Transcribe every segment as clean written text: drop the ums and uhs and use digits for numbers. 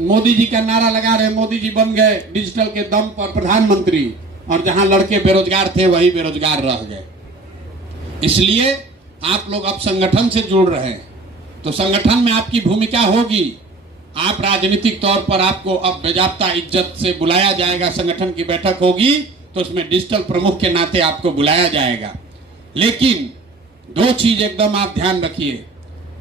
मोदी जी का नारा लगा रहे, मोदी जी बन गए डिजिटल के दम पर प्रधानमंत्री, और जहां लड़के बेरोजगार थे वही बेरोजगार रह गए। इसलिए आप लोग अब संगठन से जुड़ रहे हैं, तो संगठन में आपकी भूमिका होगी। आप राजनीतिक तौर पर आपको अब बेजाब्ता इज्जत से बुलाया जाएगा, संगठन की बैठक होगी तो उसमें डिजिटल प्रमुख के नाते आपको बुलाया जाएगा। लेकिन दो चीज एकदम आप ध्यान रखिए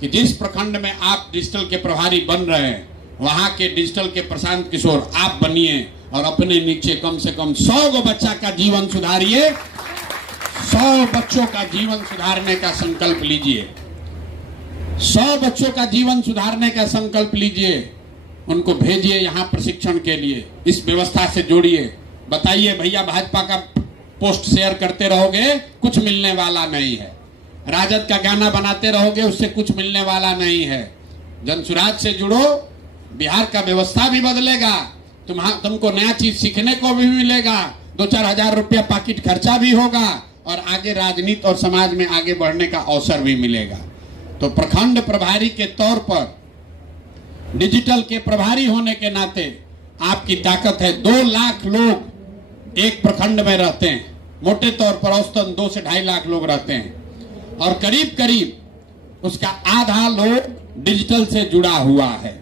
कि जिस प्रखंड में आप डिजिटल के प्रभारी बन रहे हैं, वहां के डिजिटल के प्रशांत किशोर आप बनिए और अपने नीचे कम से कम 100 गो बच्चा का जीवन सुधारिए। 100 बच्चों का जीवन सुधारने का संकल्प लीजिए। 100 बच्चों का जीवन सुधारने का संकल्प लीजिए। उनको भेजिए यहाँ प्रशिक्षण के लिए, इस व्यवस्था से जोड़िए। बताइए भैया, भाजपा का पोस्ट शेयर करते रहोगे कुछ मिलने वाला नहीं है, राजद का गाना बनाते रहोगे उससे कुछ मिलने वाला नहीं है। जनसुराज से जुड़ो, बिहार का व्यवस्था भी बदलेगा, तुमको नया चीज सीखने को भी मिलेगा, 2-4 हजार रुपया पाकिट खर्चा भी होगा और आगे राजनीति और समाज में आगे बढ़ने का अवसर भी मिलेगा। तो प्रखंड प्रभारी के तौर पर, डिजिटल के प्रभारी होने के नाते आपकी ताकत है। 2 लाख लोग एक प्रखंड में रहते हैं, मोटे तौर पर औसतन 2 से 2.5 लाख लोग रहते हैं, और करीब करीब उसका आधा लोग डिजिटल से जुड़ा हुआ है,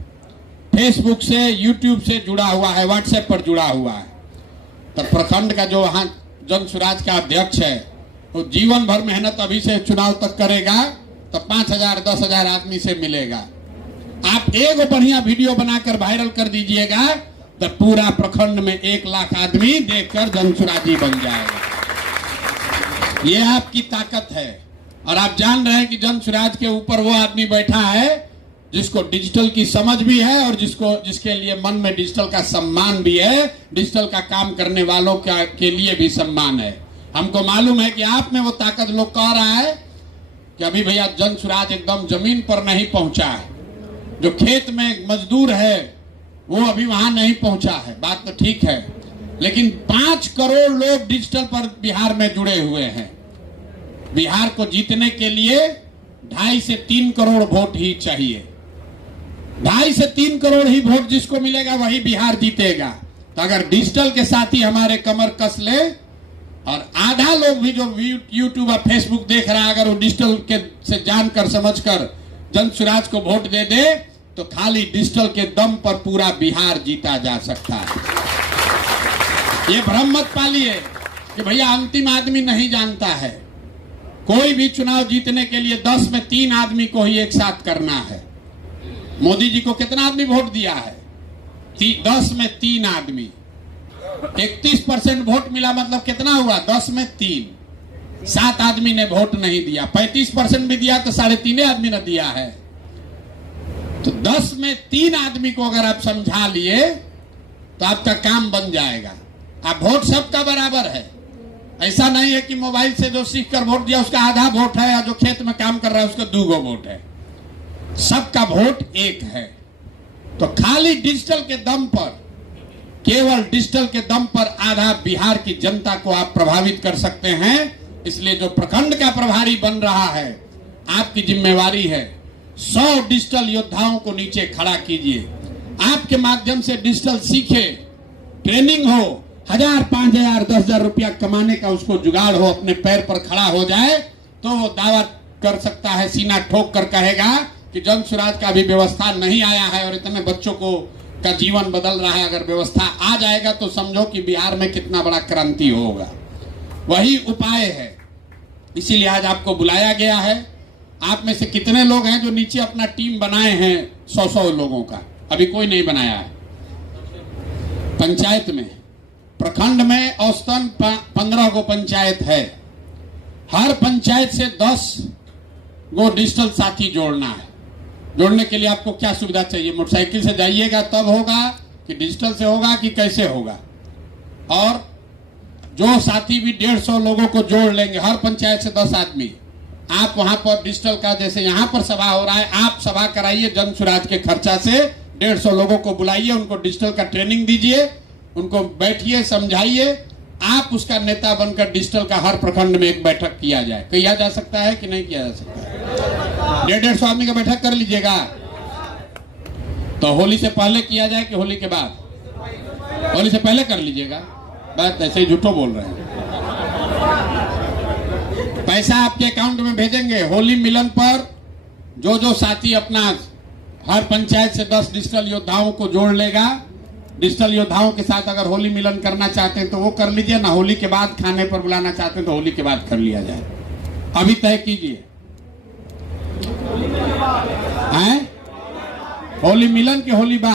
फेसबुक से, यूट्यूब से जुड़ा हुआ है, व्हाट्सएप पर जुड़ा हुआ है। तो प्रखंड का जो वहां जनसुराज का अध्यक्ष है वो जीवन भर मेहनत अभी से चुनाव तक करेगा तो 5,000 10,000 आदमी से मिलेगा। आप एक बढ़िया वीडियो बनाकर वायरल कर दीजिएगा तो पूरा प्रखंड में 1 लाख आदमी देखकर जनसुराजी बन जाएगा। ये आपकी ताकत है। और आप जान रहे हैं कि जनसुराज के ऊपर वो आदमी बैठा है जिसको डिजिटल की समझ भी है और जिसके लिए मन में डिजिटल का सम्मान भी है, डिजिटल का काम करने वालों के लिए भी सम्मान है। हमको मालूम है कि आप में वो ताकत, लोग कह रहा है कि अभी भैया जनसुराज एकदम जमीन पर नहीं पहुंचा है, जो खेत में मजदूर है वो अभी वहां नहीं पहुंचा है। बात तो ठीक है, लेकिन 5 करोड़ लोग डिजिटल पर बिहार में जुड़े हुए हैं। बिहार को जीतने के लिए 2.5 से 3 करोड़ वोट ही चाहिए। 2.5 से 3 करोड़ ही वोट जिसको मिलेगा वही बिहार जीतेगा। तो अगर डिजिटल के साथ ही हमारे कमर कस ले और आधा लोग भी जो यूट्यूब और फेसबुक देख रहा है, अगर वो डिजिटल के से जानकर समझकर जनसुराज को वोट दे दे तो खाली डिजिटल के दम पर पूरा बिहार जीता जा सकता है। ये भ्रम मत पालिए कि भैया अंतिम आदमी नहीं जानता है। कोई भी चुनाव जीतने के लिए 10 में 3 आदमी को ही एक साथ करना है। मोदी जी को कितना आदमी वोट दिया है? 10 में 3 आदमी। 31% वोट मिला, मतलब कितना हुआ? 10 में 3। 7 आदमी ने वोट नहीं दिया। 35% भी दिया तो 3.5 आदमी ने दिया है। तो 10 में 3 आदमी को अगर आप समझा लिए तो आपका काम बन जाएगा। आप वोट सबका बराबर है। ऐसा नहीं है कि मोबाइल से जो सीख कर वोट दिया उसका आधा वोट है, या जो खेत में काम कर रहा है उसका 2 वोट है। सबका वोट एक है। तो खाली डिजिटल के दम पर, केवल डिजिटल के दम पर आधा बिहार की जनता को आप प्रभावित कर सकते हैं। इसलिए जो प्रखंड का प्रभारी बन रहा है, आपकी जिम्मेवारी है 100 डिजिटल योद्धाओं को नीचे खड़ा कीजिए। आपके माध्यम से डिजिटल सीखे, ट्रेनिंग हो, 1000, 5000, 10,000 रुपया कमाने का उसको जुगाड़ हो, अपने पैर पर खड़ा हो जाए तो वो दावा कर सकता है, सीना ठोक कर कहेगा कि जनसुराज का भी व्यवस्था नहीं आया है और इतने बच्चों का जीवन बदल रहा है। अगर व्यवस्था आ जाएगा तो समझो कि बिहार में कितना बड़ा क्रांति होगा। वही उपाय है, इसीलिए आज आपको बुलाया गया है। आप में से कितने लोग हैं जो नीचे अपना टीम बनाए हैं? 100 लोगों का अभी कोई नहीं बनाया है। पंचायत में, प्रखंड में औसतन 15 गो पंचायत है। हर पंचायत से 10 गो डिजिटल साथी जोड़ना है। जोड़ने के लिए आपको क्या सुविधा चाहिए? मोटरसाइकिल से जाइएगा तब होगा कि डिजिटल से होगा कि कैसे होगा? और जो साथी भी 150 लोगों को जोड़ लेंगे, हर पंचायत से 10 आदमी। आप वहां पर डिजिटल का, जैसे यहाँ पर सभा हो रहा है, आप सभा कराइए जनसुराज के खर्चा से। 150 लोगों को बुलाइए, उनको डिजिटल का ट्रेनिंग दीजिए, उनको बैठिए, समझाइए। आप उसका नेता बनकर डिजिटल का हर प्रखंड में एक बैठक किया जाए। किया जा सकता है कि नहीं किया जा सकता है? 150 आदमी का बैठक कर लीजिएगा। तो होली से पहले किया जाए कि होली के बाद? होली से पहले कर लीजिएगा। बस ऐसे ही झूठो बोल रहे हैं। पैसा आपके अकाउंट में भेजेंगे। होली मिलन पर जो जो साथी अपना हर पंचायत से 10 डिजिटल योद्धाओं को जोड़ लेगा, डिजिटल योद्धाओं के साथ अगर होली मिलन करना चाहते हैं तो वो कर लीजिए ना। होली के बाद खाने पर बुलाना चाहते हैं तो होली के बाद कर लिया जाए। अभी तय कीजिए। होली मिलन के होली बाद